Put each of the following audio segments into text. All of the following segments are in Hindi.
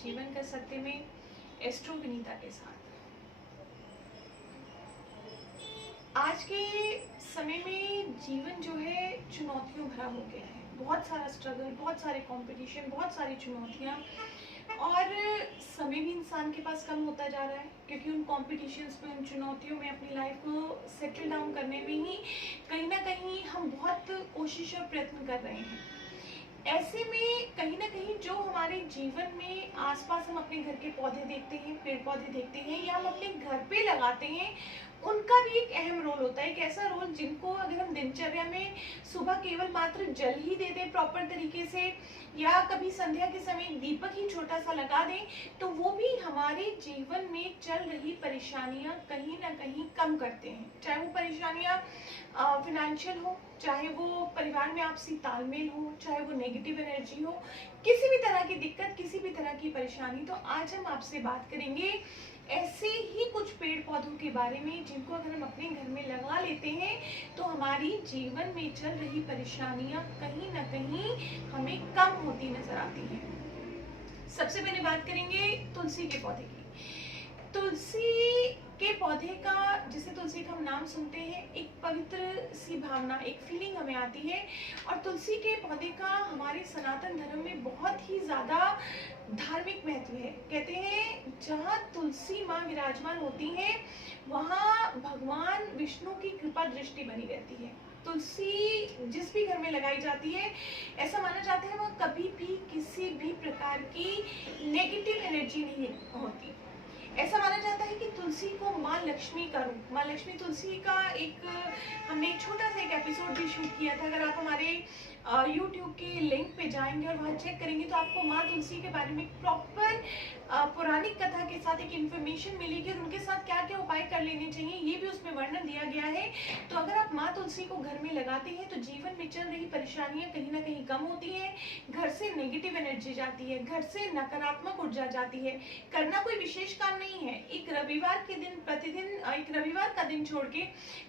जीवन का सत्य में एस्ट्रो विनीता के साथ। आज के समय में जीवन जो है चुनौतियों भरा हो गया है। बहुत सारा स्ट्रगल, बहुत सारे कंपटीशन, बहुत सारी चुनौतियाँ, और समय भी इंसान के पास कम होता जा रहा है क्योंकि उन कॉम्पिटिशन्स में, उन चुनौतियों में अपनी लाइफ को सेटल डाउन करने में ही कहीं ना कहीं हम बहुत कोशिश और प्रयत्न कर रहे हैं। ऐसे में कहीं ना कहीं जो हमारे जीवन में आसपास हम अपने घर के पौधे देखते हैं, पेड़ पौधे देखते हैं, या हम अपने घर पे लगाते हैं, उनका भी एक अहम रोल होता है। एक ऐसा रोल जिनको अगर हम दिनचर्या में सुबह केवल मात्र जल ही दे दें प्रॉपर तरीके से, या कभी संध्या के समय एक दीपक ही छोटा सा लगा दें, तो वो भी हमारे जीवन में चल रही परेशानियां कहीं ना कहीं कम करते हैं। चाहे वो परेशानियां फिनेंशियल हो, चाहे वो परिवार में आपसी तालमेल हो, चाहे वो नेगेटिव एनर्जी हो, किसी भी तरह की दिक्कत, किसी भी तरह की परेशानी। तो आज हम आपसे बात करेंगे ऐसे ही कुछ पेड़ पौधों के बारे में जिनको अगर हम अपने घर में लगा लेते हैं तो हमारी जीवन में चल रही परेशानियां कहीं ना कहीं हमें कम होती नजर आती हैं। सबसे पहले बात करेंगे तुलसी के पौधे की। तुलसी के पौधे का, जिसे तुलसी का हम नाम सुनते हैं, एक पवित्र सी भावना, एक फीलिंग हमें आती है। और तुलसी के पौधे का हमारे सनातन धर्म में बहुत ही ज़्यादा धार्मिक महत्व है। कहते हैं जहाँ तुलसी माँ विराजमान होती हैं वहाँ भगवान विष्णु की कृपा दृष्टि बनी रहती है। तुलसी जिस भी घर में लगाई जाती है, ऐसा माना जाता है वह कभी भी किसी भी प्रकार की नेगेटिव एनर्जी नहीं होती। ऐसा माना जाता है कि तुलसी को माँ लक्ष्मी का रूप, माँ लक्ष्मी, तुलसी का हमने एक छोटा सा एक एपिसोड भी शूट किया था। अगर आप हमारे YouTube के लिंक पे जाएंगे और वहाँ चेक करेंगे तो आपको माँ तुलसी के बारे में प्रॉपर पौराणिक कथा के साथ एक इन्फॉर्मेशन मिलेगी, और उनके साथ क्या क्या उपाय कर लेने चाहिए ये भी उसमें वर्णन दिया गया है। तो अगर आप माँ तुलसी को घर में लगाते हैं तो जीवन में चल रही परेशानियां कहीं ना कहीं कम होती हैं, घर से नेगेटिव एनर्जी जाती है, घर से नकारात्मक ऊर्जा जाती है। करना कोई विशेष काम नहीं है। एक रविवार के दिन, प्रतिदिन एक रविवार का दिन छोड़ के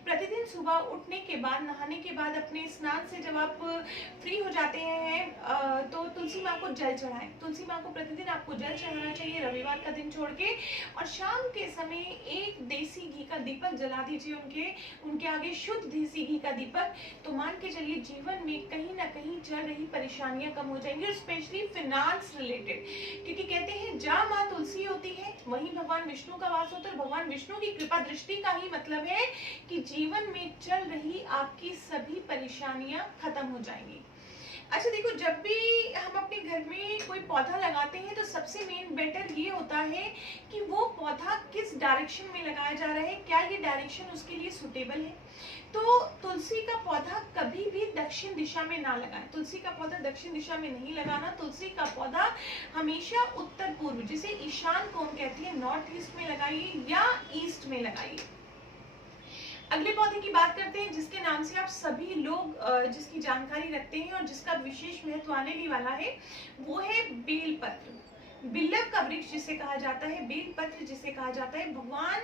प्रतिदिन सुबह उठने के बाद, नहाने के बाद, अपने स्नान से जब आप फ्री हो जाते हैं तो तुलसी माँ को जल चढ़ाएं। तुलसी माँ को प्रतिदिन आपको जल चढ़ाना चाहिए रविवार का दिन छोड़ के, और शाम के समय एक देसी घी का दीपक जला दीजिए उनके आगे, शुद्ध देसी घी का दीपक। तो मान के चलिए जीवन में कहीं ना कहीं चल रही परेशानियां कम हो जाएंगी, और स्पेशली फिनांस रिलेटेड, क्योंकि कहते हैं जहाँ माँ तुलसी होती है वहीं भगवान विष्णु का वास होता है। भगवान विष्णु की कृपा दृष्टि का ही मतलब है कि जीवन में चल रही आपकी सभी परेशानियां खत्म हो जाएंगी। अच्छा देखो, जब भी हम अपने घर में कोई पौधा लगाते हैं तो सबसे मेन बेटर ये होता है कि वो पौधा किस डायरेक्शन में लगाया जा रहा है, क्या ये डायरेक्शन उसके लिए सुटेबल है। तो तुलसी का पौधा कभी भी दक्षिण दिशा में ना लगाएं। तुलसी का पौधा दक्षिण दिशा में नहीं लगाना। तुलसी का पौधा हमेशा उत्तर पूर्व, जिसे ईशान कोण कहती है, नॉर्थ ईस्ट में लगाइए या ईस्ट में लगाइए। अगले पौधे की बात करते हैं जिसके नाम से आप सभी लोग जिसकी जानकारी रखते हैं और जिसका विशेष महत्व आने भी वाला है, वो है बेलपत्र। बिल्लव का वृक्ष जिसे कहा जाता है, बेलपत्र जिसे कहा जाता है, भगवान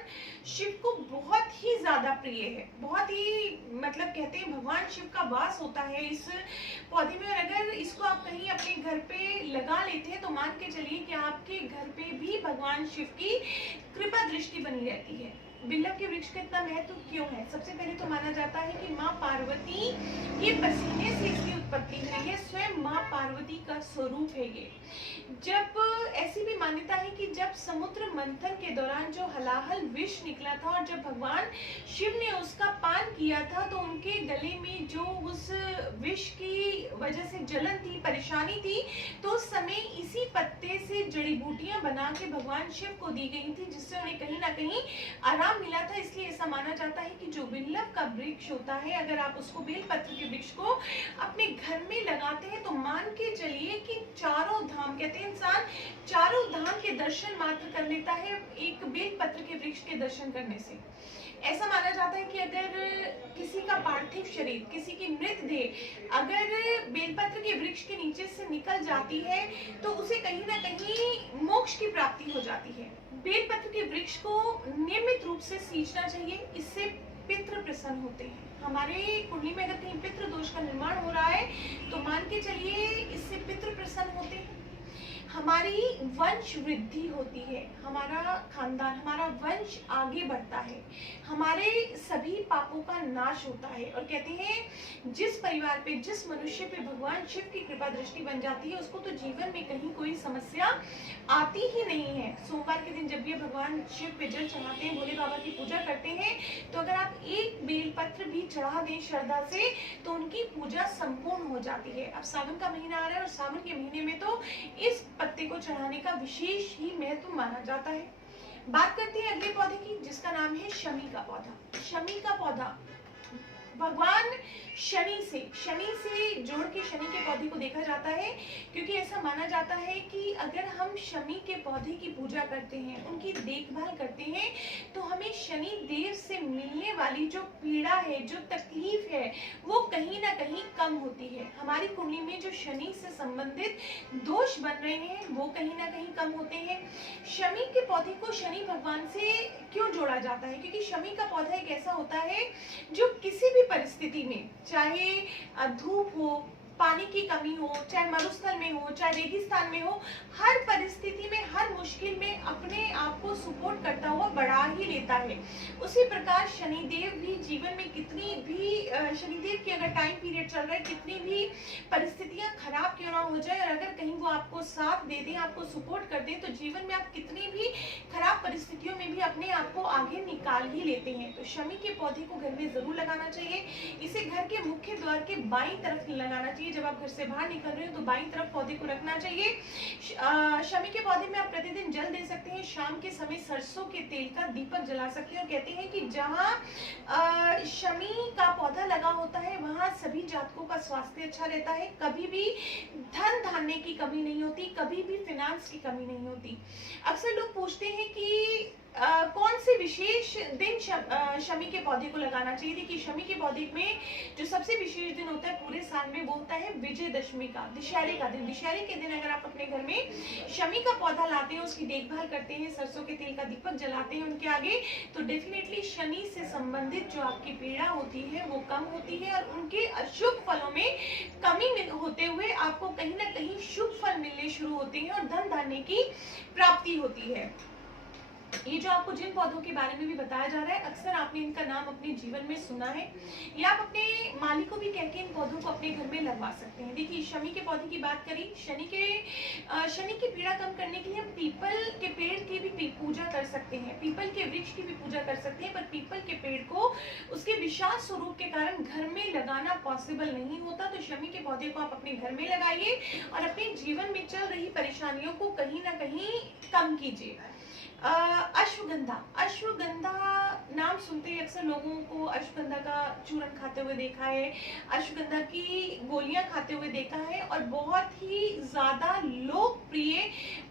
शिव को बहुत ही ज्यादा प्रिय है। बहुत ही, मतलब कहते हैं भगवान शिव का वास होता है इस पौधे में। और अगर इसको आप कहीं अपने घर पे लगा लेते हैं तो मान के चलिए कि आपके घर पे भी भगवान शिव की कृपा दृष्टि बनी रहती है। बिल्लव के वृक्ष का इतना महत्व क्यों है? सबसे पहले तो माना जाता है कि माँ पार्वती के पसीने से इसकी उत्पत्ति हुई है। स्वयं माँ पार्वती का स्वरूप है ये। जब ऐसी भी मान्यता है कि जब समुद्र मंथन के दौरान जो हलाहल विष निकला था और जब भगवान शिव ने उसका पान किया था तो उनके गले में जो उस विष की वजह से जलन थी, परेशानी थी, तो उस समय इसी पत्ते से जड़ी बूटियां बना के भगवान शिव को दी गई थी, जिससे उन्हें कहीं ना कहीं आराम मिला था। इसलिए ऐसा माना जाता है कि जो बिल्लव का वृक्ष होता है, अगर आप उसको, बेलपत्र के वृक्ष को अपने घर में लगाते हैं तो मान के चलिए कि चारों धाम, कहते हैं इंसान चारों धाम के दर्शन मात्र कर लेता है एक बेलपत्र के वृक्ष के दर्शन करने से। ऐसा माना जाता है कि अगर किसी का पार्थिव शरीर, किसी की मृतदेह अगर बेलपत्र के वृक्ष के नीचे से निकल जाती है तो उसे कहीं ना कहीं मोक्ष की प्राप्ति हो जाती है। बेलपत्र के वृक्ष को नियमित रूप से सींचना चाहिए, इससे पितृ प्रसन्न होते हैं। हमारे कुंडली में अगर कहीं पितृ दोष का निर्माण हो रहा है तो मान के चलिए इससे पितृ प्रसन्न होते हैं। हमारी वंश वृद्धि होती है, हमारा खानदान, हमारा वंश आगे बढ़ता है, हमारे सभी पापों का नाश होता है। और कहते हैं जिस परिवार पे, जिस मनुष्य पे भगवान शिव की कृपा दृष्टि बन जाती है, उसको तो जीवन में कहीं कोई समस्या आती ही नहीं है। सोमवार के दिन जब भी भगवान शिव पे जल चढ़ाते हैं, भोले बाबा की पूजा करते हैं, तो अगर आप एक बेलपत्र भी चढ़ा दें श्रद्धा से, तो उनकी पूजा संपूर्ण हो जाती है। अब सावन का महीना आ रहा है, और सावन के महीने में तो इस पत्ते को चढ़ाने का विशेष ही महत्व माना जाता है। बात करते हैं अगले पौधे की, जिसका नाम है शमी का पौधा। शमी का पौधा भगवान शनि से जोड़ के शनि के पौधे को देखा जाता है, क्योंकि ऐसा माना जाता है कि अगर हम शमी के पौधे की पूजा करते हैं, उनकी देखभाल करते हैं, तो हमें शनि देव से मिलने वाली जो पीड़ा है, जो तकलीफ है, वो कहीं ना कहीं कम होती है। हमारी कुंडली में जो शनि से संबंधित दोष बन रहे हैं, वो कहीं ना कहीं कम होते हैं। शमी के पौधे को शनि भगवान से क्यों जोड़ा जाता है? क्योंकि शमी का पौधा एक ऐसा होता है जो किसी भी परिस्थिति में, चाहे धूप हो, पानी की कमी हो, चाहे मरुस्थल में हो, चाहे रेगिस्तान में हो, हर परिस्थिति में, हर मुश्किल में अपने आप को सपोर्ट करता हुआ बढ़ा ही लेता है। उसी प्रकार शनिदेव भी जीवन में कितनी भी शनिदेव की अगर टाइम पीरियड चल रहा है, कितनी भी परिस्थितियां खराब क्यों ना हो जाए, और अगर कहीं वो आपको साथ दे दें, आपको सपोर्ट कर दें, तो जीवन में आप कितनी भी खराब परिस्थितियों में भी अपने आप को आगे निकाल ही लेते हैं। तो शमी के पौधे को घर में जरूर लगाना चाहिए। इसे घर के मुख्य द्वार के बाईं तरफ लगाना चाहिए। जब आप घर से बाहर निकल रहे हो तो बाईं तरफ पौधे को रखना चाहिए। शमी के पौधे में आप प्रतिदिन जल दे सकते हैं। शाम के समय सरसों के तेल का दीपक जला सकते हैं। और कहते हैं कि जहां शमी का पौधा लगा होता है, वहां सभी जातकों का स्वास्थ्य अच्छा रहता है। कभी भी धन धान्य की कमी नहीं होती, कभी भी फाइनेंस की कमी नहीं होती। अक्सर लोग पूछते हैं कि कौन से विशेष दिन शमी के पौधे को लगाना चाहिए। देखिए, शमी के पौधे में जो सबसे विशेष दिन होता है पूरे साल में, वो होता है विजयदशमी का, दशहरे का दिन। दशहरे के दिन अगर आप अपने घर में शमी का पौधा लाते हैं, उसकी देखभाल करते हैं, सरसों के तेल का दीपक जलाते हैं उनके आगे, तो डेफिनेटली शनि से संबंधित जो आपकी पीड़ा होती है वो कम होती है, और उनके अशुभ फलों में कमी होते हुए आपको कहीं ना कहीं शुभ फल मिलने शुरू होते हैं, और धन धान्य की प्राप्ति होती है। ये जो आपको जिन पौधों के बारे में भी बताया जा रहा है, अक्सर आपने इनका नाम अपने जीवन में सुना है, या आप अपने मालिक को भी कह के इन पौधों को अपने घर में लगवा सकते हैं। देखिए, शमी के पौधे की बात करी, शनि की पीड़ा कम करने के लिए हम पीपल के पेड़ की भी पूजा कर सकते हैं, पीपल के वृक्ष की भी पूजा कर सकते हैं। पर पीपल के पेड़ को उसके विशाल स्वरूप के कारण घर में लगाना पॉसिबल नहीं होता। तो शमी के पौधे को आप अपने घर में लगाइए और अपने जीवन में चल रही परेशानियों को कहीं ना कहीं कम कीजिए। अश्वगंधा नाम सुनते ही अक्सर लोगों को अश्वगंधा का चूर्ण खाते हुए देखा है, अश्वगंधा की गोलियां खाते हुए देखा है, और बहुत ही ज्यादा लोकप्रिय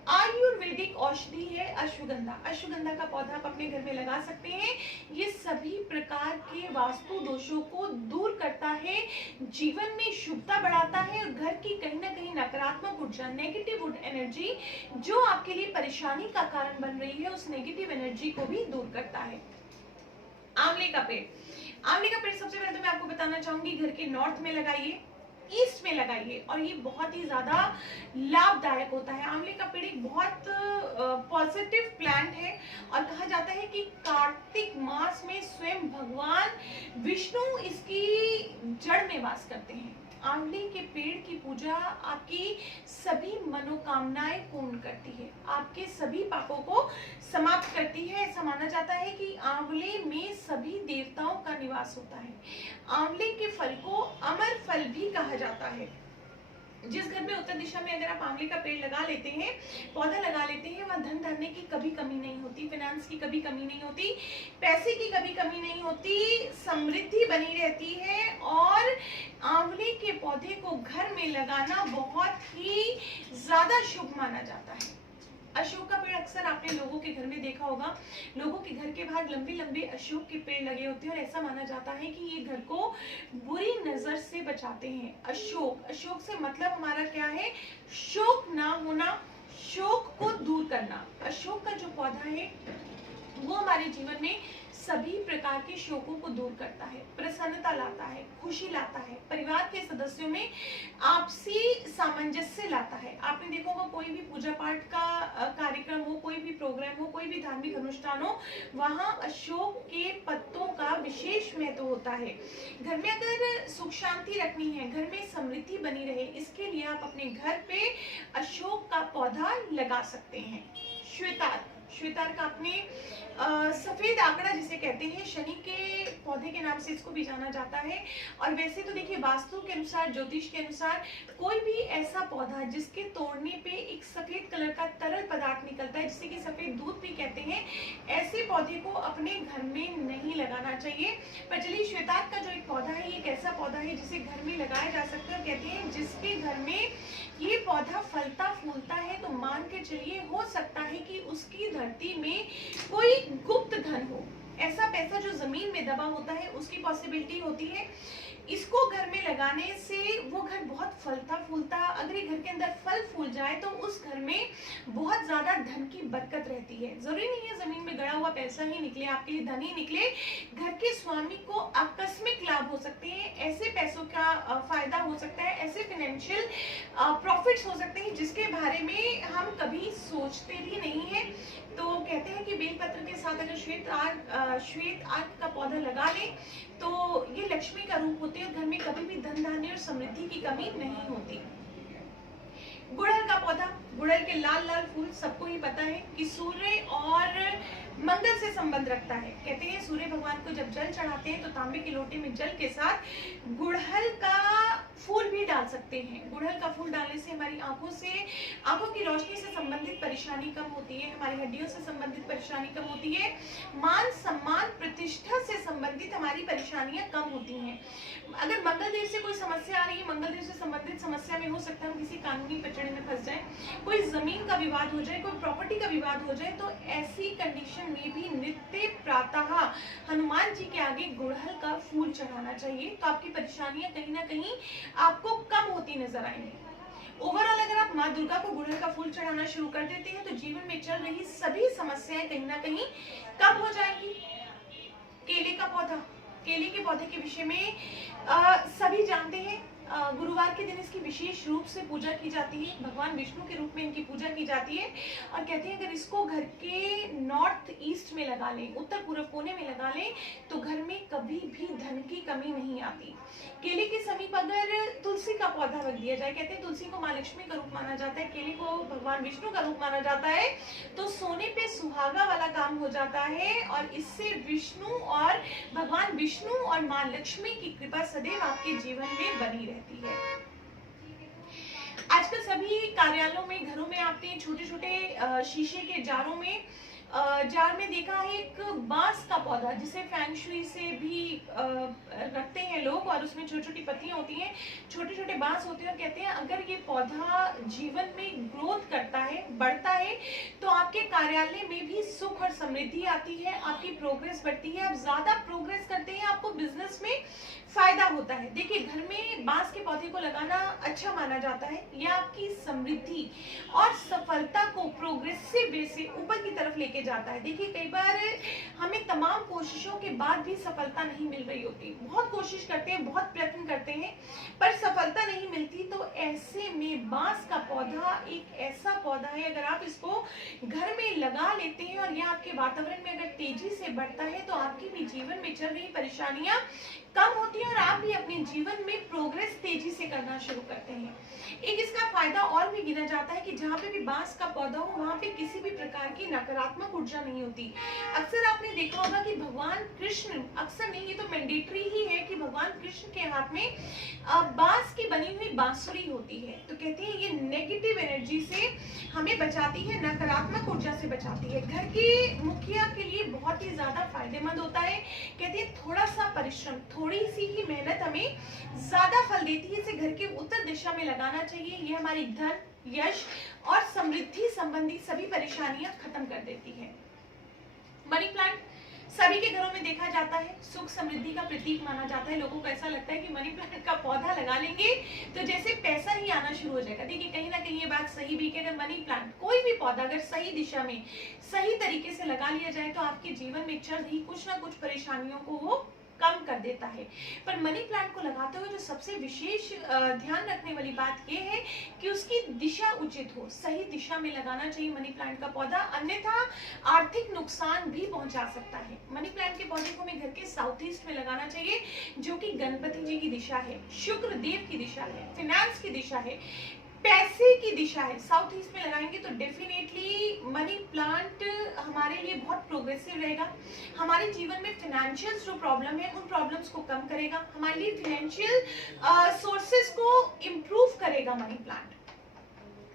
आयुर्वेदिक औषधि है अश्वगंधा। अश्वगंधा का पौधा आप अपने घर में लगा सकते हैं। ये सभी प्रकार के वास्तु दोषों को दूर करता है, जीवन में शुभता बढ़ाता है, और घर की कहीं ना कहीं नकारात्मक ऊर्जा, नेगेटिव एनर्जी जो आपके लिए परेशानी का कारण बन रही है, उस नेगेटिव एनर्जी को भी दूर करता है। आंवले का पेड़, आंवले का पेड़ सबसे पहले तो मैं आपको बताना चाहूंगी, घर के नॉर्थ में लगाइए, ईस्ट में लगाइए, और ये बहुत ही ज्यादा लाभदायक होता है। आंवले का पेड़ एक बहुत पॉजिटिव प्लांट है, और कहा जाता है कि कार्तिक मास में स्वयं भगवान विष्णु इसकी जड़ में वास करते हैं। आंवले के पेड़ की पूजा आपकी सभी मनोकामनाएं पूर्ण करती है, आपके सभी पापों को समाप्त करती है। ऐसा माना जाता है कि आंवले में सभी देवताओं का निवास होता है। आंवले के फल को अमर फल भी कहा जाता है। जिस घर में उत्तर दिशा में अगर आप आंवले का पेड़ लगा लेते हैं, पौधा लगा लेते हैं, वहाँ धन धान्य की कभी कमी नहीं होती, फाइनेंस की कभी कमी नहीं होती, पैसे की कभी कमी नहीं होती, समृद्धि बनी रहती है। और आंवले के पौधे को घर में लगाना बहुत ही ज्यादा शुभ माना जाता है। अशोक का पेड़ अक्सर आपने लोगों के घर में देखा होगा, लोगों के घर के बाहर लंबे लंबे अशोक के पेड़ लगे होते हैं, और ऐसा माना जाता है कि ये घर को बुरी नजर से बचाते हैं। अशोक से मतलब हमारा क्या है? शोक ना होना, शोक को दूर करना। अशोक का जो पौधा है वो हमारे जीवन में सभी प्रकार के शोकों को दूर करता है, प्रसन्नता लाता है, खुशी लाता है, परिवार के सदस्यों में आपसी सामंजस्य लाता है। आपने देखा होगा कोई भी पूजा पाठ का कार्यक्रम हो, कोई भी प्रोग्राम हो, कोई भी धार्मिक अनुष्ठान हो, वहाँ अशोक के पत्तों का विशेष महत्व होता है। घर में अगर सुख शांति रखनी है, घर में समृद्धि बनी रहे, इसके लिए आप अपने घर पे अशोक का पौधा लगा सकते हैं। श्वेतार्क, श्वेतार्क आपने सफेद आंकड़ा जिसे कहते हैं, शनि के पौधे के नाम से इसको भी जाना जाता है। और वैसे तो देखिए वास्तु के अनुसार, ज्योतिष के अनुसार, कोई भी ऐसा पौधा जिसके तोड़ने पे एक सफेद कलर का तरल पदार्थ निकलता है, जिसे कि सफेद दूध भी कहते हैं, ऐसे पौधे को अपने घर में नहीं लगाना चाहिए। पर चलिए, श्वेतार्क का जो एक पौधा है, ये एक ऐसा पौधा है जिसे घर में लगाया जा सकता है। कहते हैं जिसके घर में ये पौधा फलता फूलता है तो मान के चलिए हो सकता है कि उसकी धरती में कोई गुप्त धन हो, ऐसा पैसा जो जमीन में दबा होता है, उसकी पॉसिबिलिटी होती है। इसको घर में लगाने से वो घर बहुत फलता फूलता, अगर ये घर के अंदर फल फूल जाए तो उस घर में बहुत ज्यादा धन की बरकत रहती है। जरूरी नहीं है जमीन में गड़ा हुआ पैसा ही निकले, आपके लिए धन ही निकले। घर के स्वामी को आकस्मिक लाभ हो सकते हैं, ऐसे पैसों का फायदा हो सकता है, ऐसे फाइनेंशियल प्रॉफिट्स हो सकते हैं जिसके बारे में हम कभी सोचते भी नहीं है। तो कहते हैं कि बेलपत्र के साथ अगर श्वेत आर्क का पौधा लगा लें तो ये लक्ष्मी का रूप होते हैं और घर में कभी भी धन धान्य और समृद्धि की कमी नहीं होती। गुड़हल का पौधा, गुड़हल के लाल लाल फूल सबको ही पता है कि सूर्य और मंगल से संबंध रखता है। कहते हैं सूर्य भगवान को जब जल चढ़ाते हैं तो तांबे के लोटे में जल के साथ गुड़हल का फूल भी डाल सकते हैं। गुड़हल का फूल डालने से हमारी आंखों की रोशनी से संबंधित परेशानी कम होती है, हमारी हड्डियों से संबंधित परेशानी कम होती है, मान सम्मान प्रतिष्ठा से संबंधित हमारी परेशानियां कम होती हैं। अगर मंगल देव से कोई समस्या आ रही है, मंगल देव से संबंधित समस्या में हो सकता है हम किसी कानूनी पचड़े में फंस जाए, कोई जमीन का विवाद हो जाए, कोई प्रॉपर्टी का विवाद हो जाए, तो ऐसी कंडीशन में भी नित्य प्रातः हनुमान जी के आगे गुड़हल का फूल चढ़ाना चाहिए। तो आपकी परेशानियां कहीं ना कहीं आपको कम होती नजर आएंगी। ओवरऑल अगर आप माँ दुर्गा को गुड़हल का फूल चढ़ाना शुरू कर देते हैं तो जीवन में चल रही सभी समस्याएं कहीं ना कहीं कम हो जाएंगी। केले का पौधा, केले के पौधे के विषय में सभी जानते हैं। गुरुवार के दिन इसकी विशेष रूप से पूजा की जाती है, भगवान विष्णु के रूप में इनकी पूजा की जाती है। और कहते हैं अगर इसको घर के नॉर्थ ईस्ट में लगा लें, उत्तर पूर्व कोने में लगा लें, तो घर में कभी भी धन की कमी नहीं आती। केले के समीप अगर तुलसी का पौधा रख दिया जाए, कहते हैं तुलसी को माँ लक्ष्मी का रूप माना जाता है, केले को भगवान विष्णु का रूप माना जाता है, तो सोने पे सुहागा वाला काम हो जाता है और इससे विष्णु और भगवान विष्णु और माँ लक्ष्मी की कृपा सदैव आपके जीवन में बनी रहती है। आजकल सभी कार्यालयों में, घरों में आपने छोटे छोटे शीशे के जारों में जार में देखा है एक बांस का पौधा, जिसे फैंगशुई से भी रखते हैं लोग, और उसमें छोटी छोटी पत्तियां होती हैं, छोटे छोटे बांस होते हैं। और कहते हैं अगर ये पौधा जीवन में ग्रोथ करता है, बढ़ता है, तो आपके कार्यालय में भी सुख और समृद्धि आती है, आपकी प्रोग्रेस बढ़ती है, आप ज्यादा प्रोग्रेस करते हैं, आपको बिजनेस में फायदा होता है। देखिए घर में बांस के पौधे को लगाना अच्छा माना जाता है, यह आपकी समृद्धि और सफलता को प्रोग्रेसिव वे से ऊपर की तरफ लेके जाता है। देखिए कई बार हमें तमाम कोशिशों के बाद भी सफलता नहीं मिल रही होती, बहुत कोशिश करते हैं, बहुत प्रयत्न करते हैं, पर सफलता नहीं मिलती। तो ऐसे में बांस का पौधा एक ऐसा पौधा है, अगर आप इसको घर में लगा लेते हैं और यह आपके वातावरण में अगर तेजी से बढ़ता है, तो आपकी भी जीवन में चल रही परेशानियां कम होती है और आप भी अपने जीवन में प्रोग्रेस तेजी से करना शुरू करते हैं। एक इसका फायदा और भी गिना जाता है कि जहाँ पे भी बांस का पौधा हो, वहाँ पे किसी भी प्रकार की नकारात्मक ऊर्जा नहीं होती। अक्सर आपने देखा होगा कि भगवान कृष्ण, अक्सर नहीं, ये तो मैंडेटरी ही है कि भगवान कृष्ण के हाथ में बांस की बनी हुई बांसुरी होती है। तो कहते हैं ये नेगेटिव एनर्जी से हमें बचाती है, नकारात्मक ऊर्जा से बचाती है। घर के मुखिया के लिए बहुत ही ज्यादा फायदेमंद होता है। कहते हैं थोड़ा सा परिश्रम, थोड़ी सी ही मेहनत हमें ज्यादा फल देती है। इसे घर के उत्तर दिशा में लगाना चाहिए, ये हमारी धन, यश और समृद्धि संबंधी सभी परेशानियां खत्म कर देती है। मनी प्लांट, सभी के घरों में देखा जाता है, सुख समृद्धि का प्रतीक माना जाता है। लोगों को ऐसा लगता है कि मनी प्लांट का पौधा लगा लेंगे तो जैसे पैसा ही आना शुरू हो जाएगा। देखिए कहीं ना कहीं ये बात सही भी कि अगर मनी प्लांट कोई भी पौधा अगर सही दिशा में सही तरीके से लगा लिया जाए तो आपके जीवन में चल रही कुछ ना कुछ परेशानियों को वो कम कर देता है। पर मनी प्लांट को लगाते हुए जो सबसे विशेष ध्यान रखने वाली बात यह है कि उसकी दिशा उचित हो, सही दिशा में लगाना चाहिए मनी प्लांट का पौधा, अन्यथा आर्थिक नुकसान भी पहुंचा सकता है। मनी प्लांट के पौधे को हमें घर के साउथ ईस्ट में लगाना चाहिए, जो कि गणपति जी की दिशा है, शुक्र देव की दिशा है, फाइनेंस की दिशा है, पैसे की दिशा है। साउथ ईस्ट में लगाएंगे तो डेफिनेटली मनी प्लांट हमारे लिए बहुत प्रोग्रेसिव रहेगा। हमारे जीवन में फाइनेंशियल जो प्रॉब्लम है उन प्रॉब्लम्स को कम करेगा, हमारे लिए फाइनेंशियल सोर्सेस को इम्प्रूव करेगा मनी प्लांट।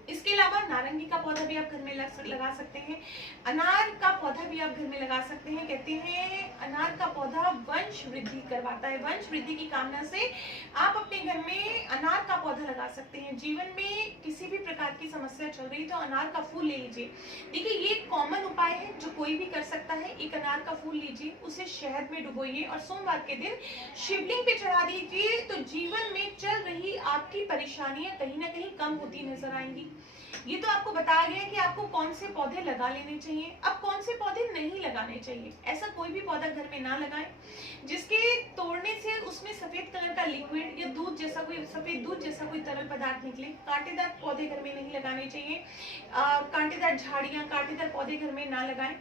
इसके अलावा नारंगी का पौधा भी आप घर में लगा सकते हैं, अनार का पौधा भी आप घर में लगा सकते हैं। कहते हैं अनार का पौधा वंश वृद्धि करवाता है। वंश वृद्धि की कामना से आप अपने घर में अनार का पौधा लगा सकते हैं। जीवन में किसी भी प्रकार की समस्या चल रही तो अनार का फूल ले लीजिए। देखिए ये कॉमन उपाय है जो कोई भी कर सकता है। एक अनार का फूल लीजिए, उसे शहद में डुबोइए और सोमवार के दिन शिवलिंग पे चढ़ा दीजिए, तो जीवन में चल रही आपकी परेशानियां कहीं ना कहीं कम होती नजर आएंगी। ये तो आपको बताया गया कि आपको कौन से पौधे लगा लेने चाहिए, अब कौन से पौधे नहीं लगाने चाहिए। ऐसा कोई भी पौधा घर में ना लगाएं जिसके तोड़ने से उसमें सफेद कलर का लिक्विड या दूध जैसा कोई सफेद दूध जैसा कोई तरल पदार्थ निकले। कांटेदार पौधे घर में नहीं लगाने चाहिए। कांटेदार झाड़ियां, कांटेदार पौधे घर में ना लगाएं।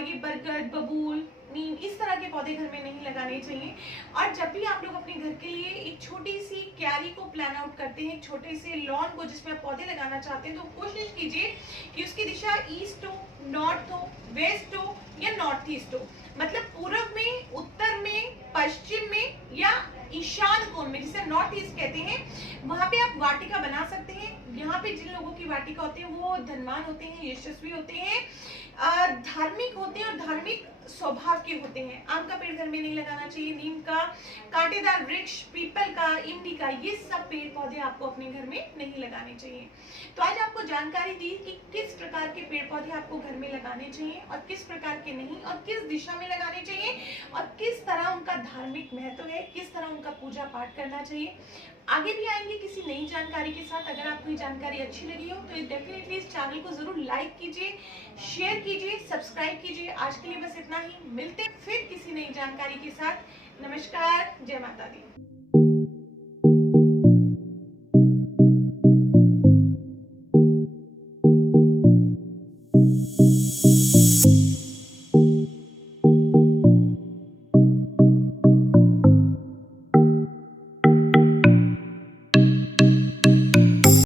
ये बरगद, बबूल, नीम, इस तरह के पौधे घर में नहीं लगाने चाहिए। और जब भी आप लोग अपने घर के लिए एक छोटी सी क्यारी को प्लान आउट करते हैं, एक छोटे से लॉन को जिसमें आप पौधे लगाना चाहते हैं, तो कोशिश कीजिए कि उसकी दिशा ईस्ट हो, नॉर्थ हो, वेस्ट हो या नॉर्थ ईस्ट हो। मतलब पूर्व में, उत्तर में, पश्चिम में या ईशान कोण में, जिसे नॉर्थ ईस्ट कहते हैं, वहां पे आप वाटिका बना सकते हैं। यहाँ पे जिन लोगों की वाटिका होती है वो धनवान होते हैं, यशस्वी होते हैं, धार्मिक होते हैं और धार्मिक स्वभाव के होते हैं। आम का पेड़ घर में नहीं लगाना चाहिए, नीम का, कांटेदार वृक्ष, पीपल का, इमली का, ये सब पेड़ पौधे आपको अपने घर में नहीं लगाने चाहिए। तो आज आपको जानकारी दी कि किस प्रकार के पेड़ पौधे आपको घर में लगाने चाहिए और किस प्रकार के नहीं, और किस दिशा में लगाने चाहिए और किस तरह उनका धार्मिक महत्व है, किस तरह उनका पूजा पाठ करना चाहिए। आगे भी आएंगे किसी नई जानकारी के साथ। अगर आपको ये जानकारी अच्छी लगी हो तो डेफिनेटली इस चैनल को जरूर लाइक कीजिए, शेयर कीजिए, सब्सक्राइब कीजिए। आज के लिए बस इतना ही, मिलते हैं फिर किसी नई जानकारी के साथ। नमस्कार, जय माता दी।